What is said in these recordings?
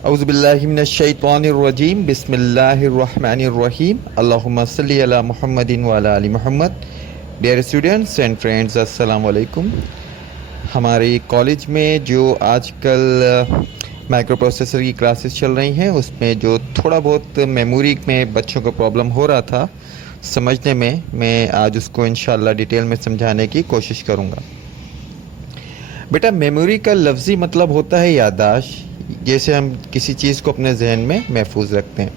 اعوذ باللہ من الشیطان الرجیم بسم اللہ الرحمن الرحیم اللہم صلی علی محمد وعلی آل محمد. ڈیئر اسٹوڈنٹس اینڈ فرینڈز، السلام علیکم. ہمارے کالج میں جو آج کل مائکرو پروسیسر کی کلاسز چل رہی ہیں، اس میں جو تھوڑا بہت میموری میں بچوں کو پرابلم ہو رہا تھا سمجھنے میں آج اس کو انشاءاللہ ڈیٹیل میں سمجھانے کی کوشش کروں گا. بیٹا، میموری کا لفظی مطلب ہوتا ہے یادداشت، جیسے ہم کسی چیز کو اپنے ذہن میں محفوظ رکھتے ہیں.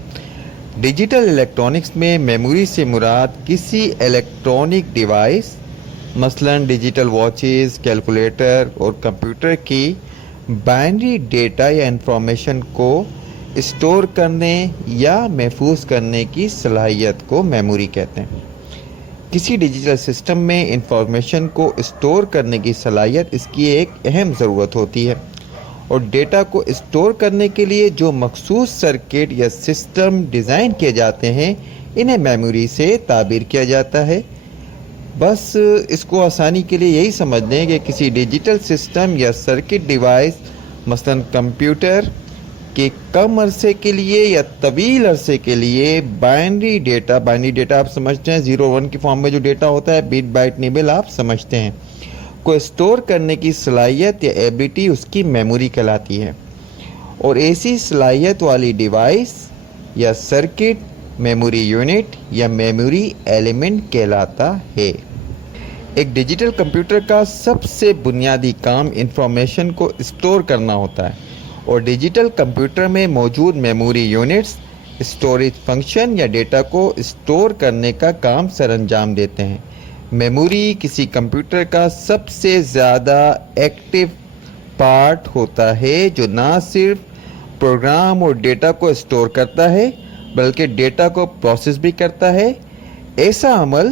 ڈیجیٹل الیکٹرانکس میں میموری سے مراد کسی الیکٹرانک ڈیوائس، مثلا ڈیجیٹل واچز، کیلکولیٹر اور کمپیوٹر کی بائنری ڈیٹا یا انفارمیشن کو اسٹور کرنے یا محفوظ کرنے کی صلاحیت کو میموری کہتے ہیں. کسی ڈیجیٹل سسٹم میں انفارمیشن کو اسٹور کرنے کی صلاحیت اس کی ایک اہم ضرورت ہوتی ہے، اور ڈیٹا کو اسٹور کرنے کے لیے جو مخصوص سرکٹ یا سسٹم ڈیزائن کیے جاتے ہیں انہیں میموری سے تعبیر کیا جاتا ہے. بس اس کو آسانی کے لیے یہی سمجھ لیں کہ کسی ڈیجیٹل سسٹم یا سرکٹ ڈیوائس، مثلا کمپیوٹر کے کم عرصے کے لیے یا طویل عرصے کے لیے بائنری ڈیٹا آپ سمجھتے ہیں 0-1 کی فارم میں جو ڈیٹا ہوتا ہے، بیٹ بائٹ نیبل آپ سمجھتے ہیں، کو اسٹور کرنے کی صلاحیت یا ایبلٹی اس کی میموری کہلاتی ہے. اور ایسی صلاحیت والی ڈیوائس یا سرکٹ میموری یونٹ یا میموری ایلیمنٹ کہلاتا ہے. ایک ڈیجیٹل کمپیوٹر کا سب سے بنیادی کام انفارمیشن کو اسٹور کرنا ہوتا ہے، اور ڈیجیٹل کمپیوٹر میں موجود میموری یونٹس اسٹوریج فنکشن یا ڈیٹا کو اسٹور کرنے کا کام سر انجام دیتے ہیں. میموری کسی کمپیوٹر کا سب سے زیادہ ایکٹیو پارٹ ہوتا ہے، جو نہ صرف پروگرام اور ڈیٹا کو اسٹور کرتا ہے بلکہ ڈیٹا کو پروسیس بھی کرتا ہے. ایسا عمل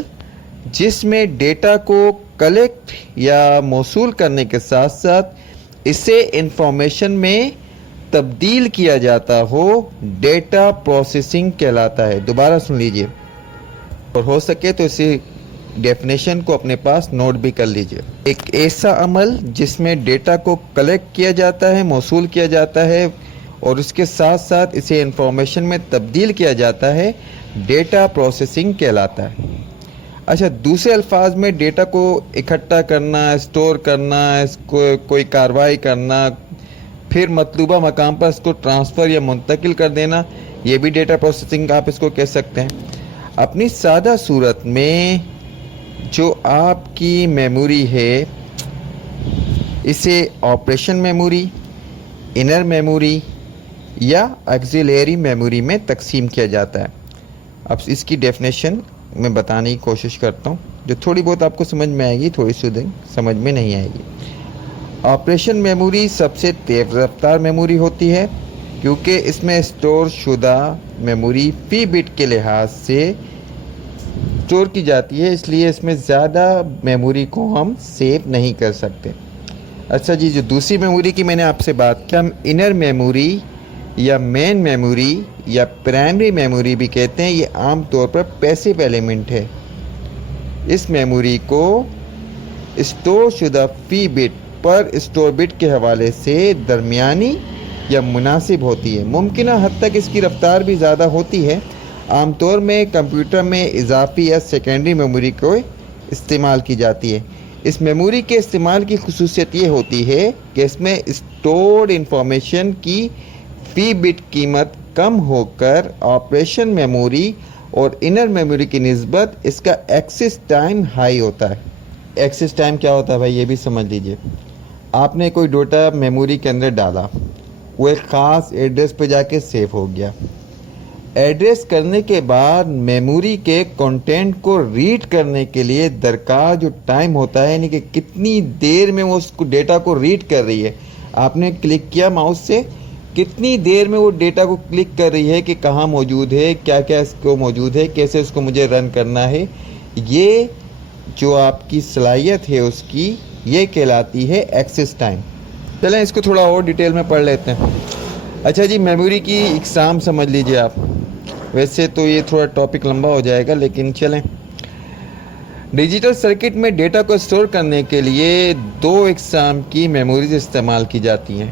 جس میں ڈیٹا کو کلیکٹ یا موصول کرنے کے ساتھ ساتھ اسے انفارمیشن میں تبدیل کیا جاتا ہو، ڈیٹا پروسیسنگ کہلاتا ہے. دوبارہ سن لیجئے، اور ہو سکے تو اسی ڈیفینیشن کو اپنے پاس نوٹ بھی کر لیجئے. ایک ایسا عمل جس میں ڈیٹا کو کلیکٹ کیا جاتا ہے، موصول کیا جاتا ہے، اور اس کے ساتھ ساتھ اسے انفارمیشن میں تبدیل کیا جاتا ہے، ڈیٹا پروسیسنگ کہلاتا ہے. اچھا، دوسرے الفاظ میں ڈیٹا کو اکٹھا کرنا، اسٹور کرنا، اس کو کوئی کارروائی کرنا، پھر مطلوبہ مقام پر اس کو ٹرانسفر یا منتقل کر دینا، یہ بھی ڈیٹا پروسیسنگ آپ اس کو کہہ سکتے ہیں. اپنی سادہ صورت میں جو آپ کی میموری ہے اسے آپریشن میموری، انر میموری یا ایگزیلری میموری میں تقسیم کیا جاتا ہے. اب اس کی ڈیفینیشن میں بتانے کی کوشش کرتا ہوں، جو تھوڑی بہت آپ کو سمجھ میں آئے گی، تھوڑی سی سمجھ میں نہیں آئے گی. آپریشن میموری سب سے تیز رفتار میموری ہوتی ہے، کیونکہ اس میں اسٹور شدہ میموری فی بٹ کے لحاظ سے اسٹور کی جاتی ہے، اس لیے اس میں زیادہ میموری کو ہم سیو نہیں کر سکتے. اچھا جی، جو دوسری میموری کی میں نے آپ سے بات کی، ہم انر میموری یا مین میموری یا پرائمری میموری بھی کہتے ہیں. یہ عام طور پر پیسیو ایلیمنٹ ہے. اس میموری کو اسٹور شدہ فی بٹ پر اسٹور بٹ کے حوالے سے درمیانی یا مناسب ہوتی ہے. ممکنہ حد تک اس کی رفتار بھی زیادہ ہوتی ہے. عام طور میں کمپیوٹر میں اضافی یا سیکنڈری میموری کو استعمال کی جاتی ہے. اس میموری کے استعمال کی خصوصیت یہ ہوتی ہے کہ اس میں اسٹورڈ انفارمیشن کی فی بٹ قیمت کم ہو کر آپریشن میموری اور انر میموری کی نسبت اس کا ایکسس ٹائم ہائی ہوتا ہے. ایکسس ٹائم کیا ہوتا ہے بھائی، یہ بھی سمجھ لیجئے. آپ نے کوئی ڈیٹا میموری کے اندر ڈالا، وہ ایک خاص ایڈریس پہ جا کے سیو ہو گیا. ایڈریس کرنے کے بعد میموری کے کنٹینٹ کو ریڈ کرنے کے لیے درکار جو ٹائم ہوتا ہے، یعنی کہ کتنی دیر میں وہ اس کو ڈیٹا کو ریڈ کر رہی ہے. آپ نے کلک کیا ماؤس سے، کتنی دیر میں وہ ڈیٹا کو کلک کر رہی ہے کہ کہاں موجود ہے، کیا کیا اس کو موجود ہے، کیسے اس کو مجھے رن کرنا ہے. یہ جو آپ کی صلاحیت ہے اس کی، یہ کہلاتی ہے ایکسس ٹائم. چلیں اس کو تھوڑا اور ڈیٹیل میں پڑھ لیتے ہیں. اچھا جی، میموری کی اقسام سمجھ لیجئے آپ. ویسے تو یہ تھوڑا ٹاپک لمبا ہو جائے گا، لیکن چلیں. ڈیجیٹل سرکٹ میں ڈیٹا کو اسٹور کرنے کے لیے 2 اقسام کی میموریز استعمال کی جاتی ہیں.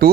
2,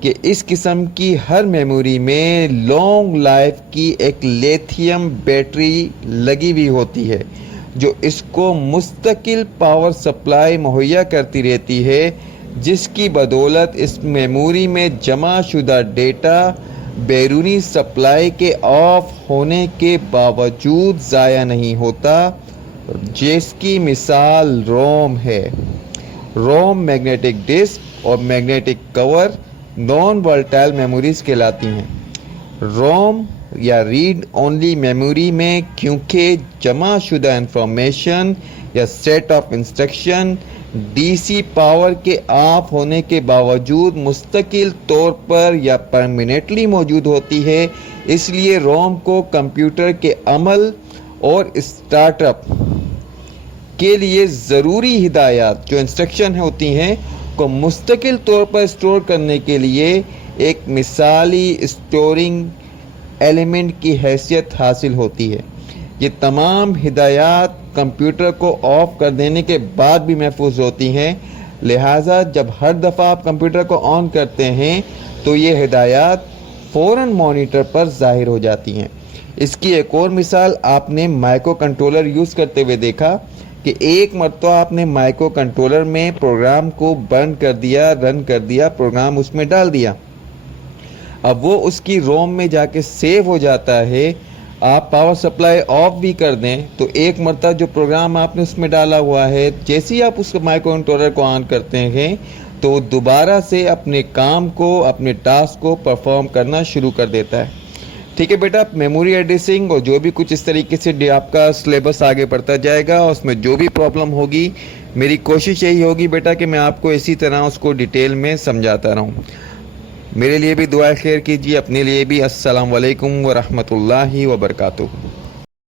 کہ اس قسم کی ہر میموری میں لانگ لائف کی ایک لیتھیم بیٹری لگی ہوئی ہوتی ہے جو اس کو مستقل پاور سپلائی مہیا کرتی رہتی ہے، جس کی بدولت اس میموری میں جمع شدہ ڈیٹا بیرونی سپلائی کے آف ہونے کے باوجود ضائع نہیں ہوتا، جس کی مثال روم ہے۔ روم میگنیٹک ڈسک اور میگنیٹک کور نان والٹائل میموریز کہلاتی ہیں۔ روم یا ریڈ اونلی میموری میں کیونکہ جمع شدہ انفارمیشن یا set of instruction D C power کے آف ہونے کے باوجود مستقل طور پر یا پرماننٹلی موجود ہوتی ہے، اس لیے روم کو کمپیوٹر کے عمل اور اسٹارٹ اپ کے لیے ضروری ہدایات جو انسٹرکشن ہوتی ہیں کو مستقل طور پر اسٹور کرنے کے لیے ایک مثالی اسٹورنگ ایلیمنٹ کی حیثیت حاصل ہوتی ہے۔ یہ تمام ہدایات کمپیوٹر کو آف کر دینے کے بعد بھی محفوظ ہوتی ہیں، لہٰذا جب ہر دفعہ آپ کمپیوٹر کو آن کرتے ہیں تو یہ ہدایات فوراً مانیٹر پر ظاہر ہو جاتی ہیں۔ اس کی ایک اور مثال آپ نے مائکرو کنٹرولر یوز کرتے ہوئے دیکھا کہ ایک مرتبہ آپ نے مائکرو کنٹرولر میں پروگرام کو بند کر دیا، رن کر دیا، پروگرام اس میں ڈال دیا، اب وہ اس کی روم میں جا کے سیو ہو جاتا ہے۔ آپ پاور سپلائی آف بھی کر دیں تو ایک مرتبہ جو پروگرام آپ نے اس میں ڈالا ہوا ہے، جیسے ہی آپ اس مائکرو کنٹرولر کو آن کرتے ہیں تو وہ دوبارہ سے اپنے کام کو، اپنے ٹاسک کو پرفارم کرنا شروع کر دیتا ہے۔ ٹھیک ہے بیٹا، میموری ایڈریسنگ اور جو بھی کچھ اس طریقے سے آپ کا سلیبس آگے بڑھتا جائے گا، اس میں جو بھی پرابلم ہوگی میری کوشش یہی ہوگی بیٹا کہ میں آپ کو اسی طرح اس کو ڈیٹیل میں سمجھاتا رہوں۔ میرے لیے بھی دعائے خیر کیجیے، اپنے لیے بھی۔ السلام علیکم ورحمۃ اللہ وبرکاتہ۔